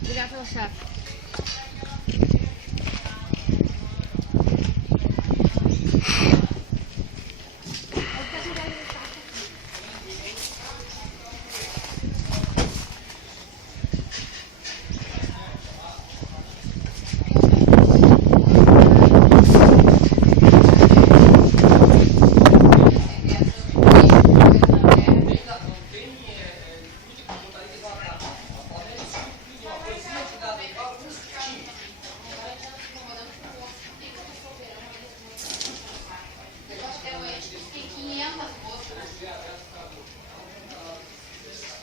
Obrigada pela chave.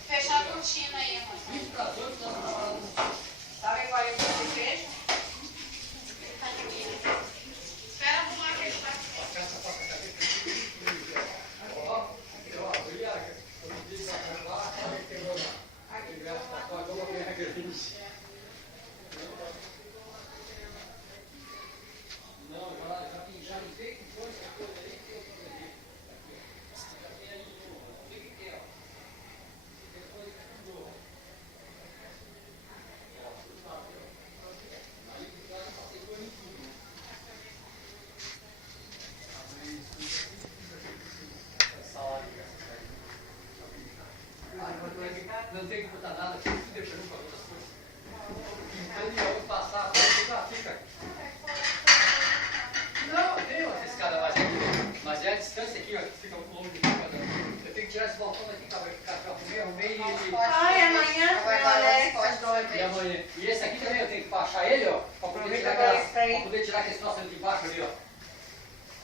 Fechar a cortina aí, amor. Sabe qual é o que fecha? Espera arrumar que ele tá Não tem que botar nada, tudo deixando para outras coisas. Então, eu vou passar, fica. Não, tem uma escada mais aqui, mas é a distância aqui, ó, que fica longe de cada. Eu tenho que tirar esse balcão daqui para ficar arrumei e... Ai, amanhã foi o Alex, E amanhã. E esse aqui também eu tenho que baixar ele, ó, para poder tirar aquele troço de baixo ali, ó.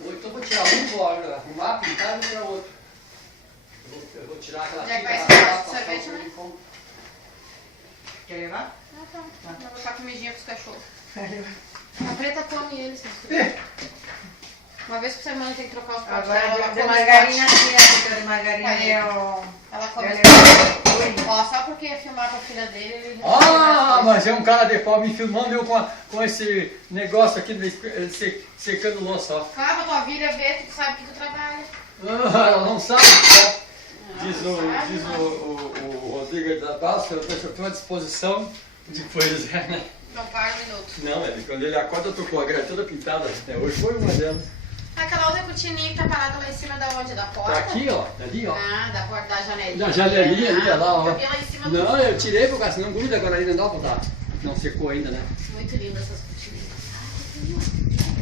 Então eu vou tirar um, vou arrumar, pintar e vou tirar o outro. Eu vou tirar aquela Já fita, vai passar, ser sorvete, né? Quer levar? Ah, tá. Vou botar comidinha pros cachorros. A preta come eles. Uma vez por semana tem que trocar os potes dela. Agora Ela de come os margarina potes. sim, porque de margarina é o... Ela come os Ela potes. Ó, só porque ia filmar com a filha dele, ele Ah, mas é um cara de pau me filmando eu com esse negócio aqui secando louça, ó. Claro, tua filha vê, tu sabe que tu trabalha. Ah, ela não sabe, né? Diz o Rodrigo da Basta, eu estou à disposição depois, né? Não para um minuto. Não, quando ele acorda eu tô com a grade toda pintada, né? Hoje foi uma delas. Aquela outra cortininha que tá parada lá em cima da onde? Da porta? Tá aqui, ó, ali, ó. Ah, da porta da janelinha. Da janelinha ali, ó lá, ó. Eu vi lá em cima do... Não, eu tirei por causa, senão gruda agora ali, não dá pra botar. Não secou ainda, né? Muito lindas essas cortininhas.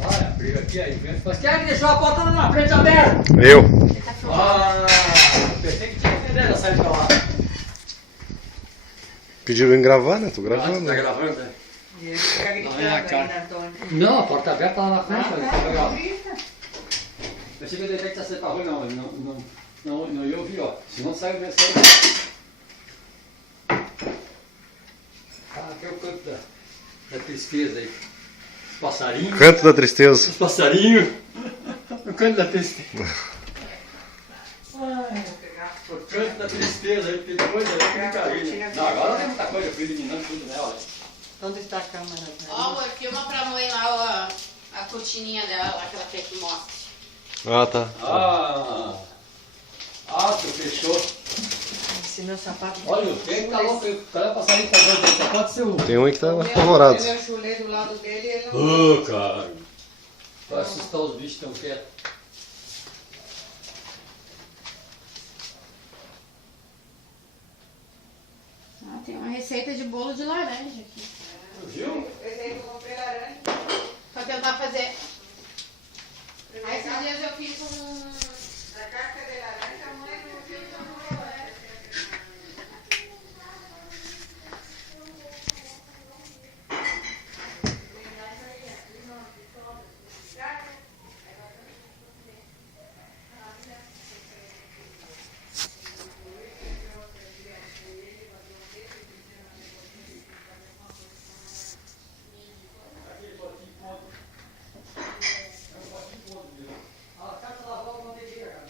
Olha, abriu aqui aí, vento. Mas quem é que deixou a porta na frente aberta? Eu. Ele tá filmando. Ah, pensei que tinha que entender, sai pra lá. Pediram em gravar, né? Tô Ah, gravando. tá gravando, né? E ele fica Não, é a gritando cara. aí na Antônio. Não, a porta aberta lá na frente, Ah, olha, tá, tá legal. grita. Eu cheguei a dizer que você tá ruim, não ia ouvir, ó. Se não sai mesmo, Ah, aqui é o canto da tristeza aí. Os passarinhos. Canto da tristeza. Os passarinhos. O canto da tristeza. Ai, o canto da tristeza aí, tem coisa aí que nunca vi, né? Não, agora tem muita coisa, eu fui eliminando tudo nela. Onde está a câmera? Ó, amor, filma pra mãe lá ó, a cortininha dela, lá que ela quer que mostre. Ah, tá. Tu fechou. Esse meu sapato... Olha, o tempo tá louco, o cara passarinho tá doido, só pode ser o... Tem um aí que tá O meu apavorado. chulé do lado dele, ele não... Cara. Vai assustar os bichos tão quietos. Ah, tem uma receita de bolo de laranja aqui. Viu? Esse aí eu comprei laranja. Pra tentar fazer. Aí esses dias eu fiz um... A casca de laranja, a mãe não viu, não. A carta lavada não tem jeito, cara.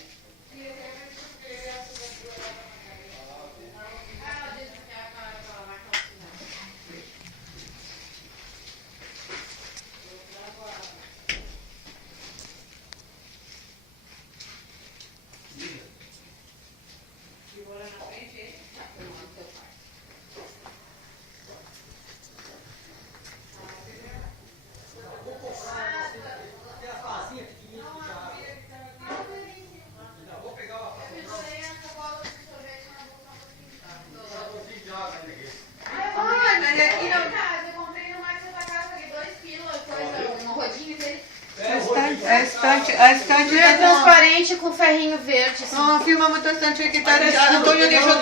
estante Não é transparente com ferrinho verde, assim. Não, filma muito a estante que tá. Antônio deixou